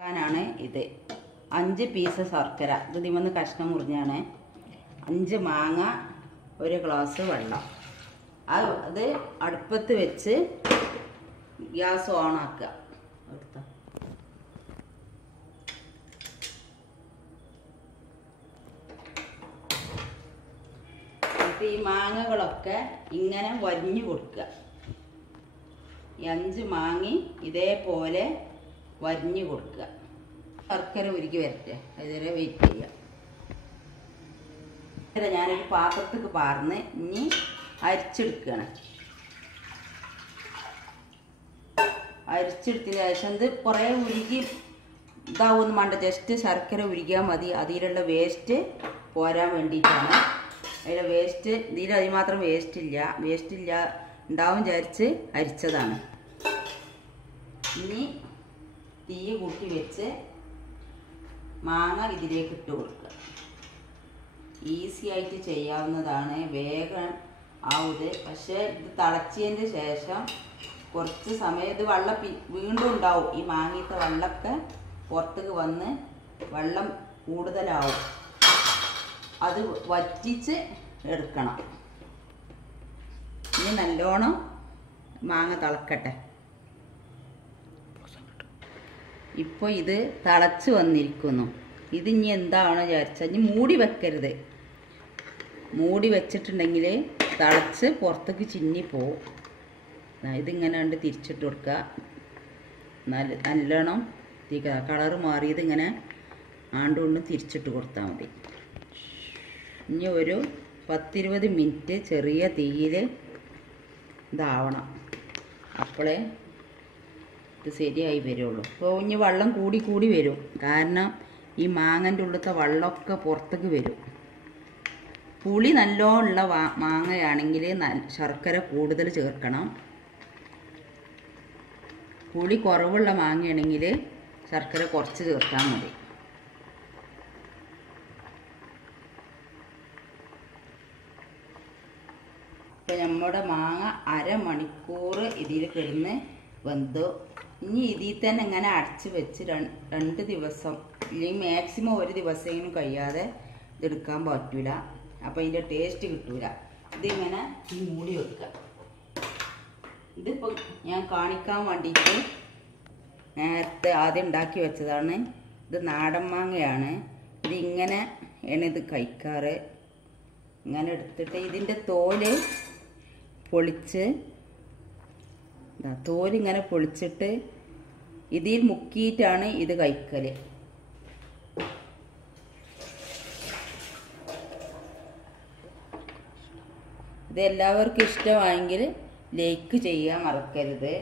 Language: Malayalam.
ാണ് ഇത് 5 പീസ് ശർക്കര ഇത് ഇതിമന്ന് കഷ്ണം മുറിഞ്ഞാണ് 5 മാങ്ങ 1 ഗ്ലാസ് വെള്ളം അത് അടുപ്പത്ത് വെച്ച് ഗ്യാസ് ഓൺ ആക്കുക ഈ മാങ്ങകളൊക്കെ ഇങ്ങനെ വരിഞ്ഞു കൊടുക്കുക ഈ 5 മാങ്ങി ഇതേപോലെ വരിഞ്ഞു കൊടുക്കുക ശർക്കര ഉരുക്കി വരട്ടെ അതുവരെ വെയിറ്റ് ചെയ്യാം ഞാനൊരു പാത്രത്തേക്ക് പാർന്ന് ഇനി അരിച്ചെടുക്കുകയാണ് അരിച്ചെടുത്തതിന് ശേഷം ഇത് കുറേ ഉരുക്കി ഇതാവുമെന്ന് വേണ്ട ജസ്റ്റ് ശർക്കര ഉരുക്കിയാൽ മതി അതിലുള്ള വേസ്റ്റ് പോരാൻ വേണ്ടിയിട്ടാണ് അതിലെ വേസ്റ്റ് ഇതിൽ അതിമാത്രം വേസ്റ്റ് ഇല്ല ഉണ്ടാവും വിചാരിച്ച് അരിച്ചതാണ് ഇനി തീ കൂട്ടി വെച്ച് മാങ്ങ ഇതിലേക്ക് ഇട്ട് കൊടുക്കുക ഈസി ആയിട്ട് ചെയ്യാവുന്നതാണ് വേഗം ആവുത് പക്ഷേ ഇത് തിളച്ചതിന് ശേഷം കുറച്ച് സമയം ഇത് വെള്ളം വീണ്ടും ഉണ്ടാവും ഈ മാങ്ങത്തെ വെള്ളമൊക്കെ പുറത്തേക്ക് വന്ന് വെള്ളം കൂടുതലാവും അത് വറ്റിച്ച് എടുക്കണം ഇനി നല്ലോണം മാങ്ങ തിളക്കട്ടെ ഇപ്പോൾ ഇത് തിളച്ച് വന്നിരിക്കുന്നു ഇത് ഇനി എന്താണെന്ന് വിചാരിച്ചാൽ ഇനി മൂടി വെക്കരുത് മൂടി വെച്ചിട്ടുണ്ടെങ്കിൽ തിളച്ച് പുറത്തേക്ക് ചിന്നിപ്പോവും ഇതിങ്ങനെ കണ്ട് തിരിച്ചിട്ട് കൊടുക്കുക നല്ലോണം കളറ് മാറിയത് ഇങ്ങനെ ആണ്ടുകൊണ്ടും തിരിച്ചിട്ട് കൊടുത്താൽ മതി ഇനി ഒരു 10-20 മിനിറ്റ് ചെറിയ തീയിൽ ഇതാവണം അപ്പോഴേ ഇത് ശരിയായി വരുള്ളൂ അപ്പോൾ ഇനി വെള്ളം കൂടി വരും കാരണം ഈ മാങ്ങൻ്റെ ഉള്ളിലത്തെ വെള്ളമൊക്കെ പുറത്തേക്ക് വരും പുളി നല്ലോണമുള്ള മാങ്ങയാണെങ്കിൽ ശർക്കര കൂടുതൽ ചേർക്കണം പുളി കുറവുള്ള മാങ്ങയാണെങ്കിൽ ശർക്കര കുറച്ച് ചേർത്താൽ മതി അപ്പോൾ നമ്മുടെ മാങ്ങ അരമണിക്കൂർ ഇതിൽ കിടന്ന് വെന്തു ഇനി ഇതിൽ തന്നെ ഇങ്ങനെ അടച്ച് വെച്ച് 2 ദിവസം ഇല്ലെങ്കിൽ മാക്സിമം 1 ദിവസമെങ്കിലും കഴിയാതെ ഇതെടുക്കാൻ പറ്റില്ല അപ്പോൾ ഇതിൻ്റെ ടേസ്റ്റ് കിട്ടൂല ഇതിങ്ങനെ മൂടി വെക്കുക ഇതിപ്പോൾ ഞാൻ കാണിക്കാൻ വേണ്ടിയിട്ട് നേരത്തെ ആദ്യം ഉണ്ടാക്കി വെച്ചതാണ് ഇത് നാടൻ മാങ്ങയാണ് ഇതിങ്ങനെയാണ് ഇത് കഴിക്കാറ് ഇങ്ങനെ എടുത്തിട്ട് ഇതിൻ്റെ തോല് പൊളിച്ച് തോലിങ്ങനെ പൊളിച്ചിട്ട് ഇതിൽ മുക്കിയിട്ടാണ് ഇത് കഴിക്കൽ ഇത് എല്ലാവർക്കും ഇഷ്ടമായെങ്കിൽ ലൈക്ക് ചെയ്യാൻ മറക്കരുത്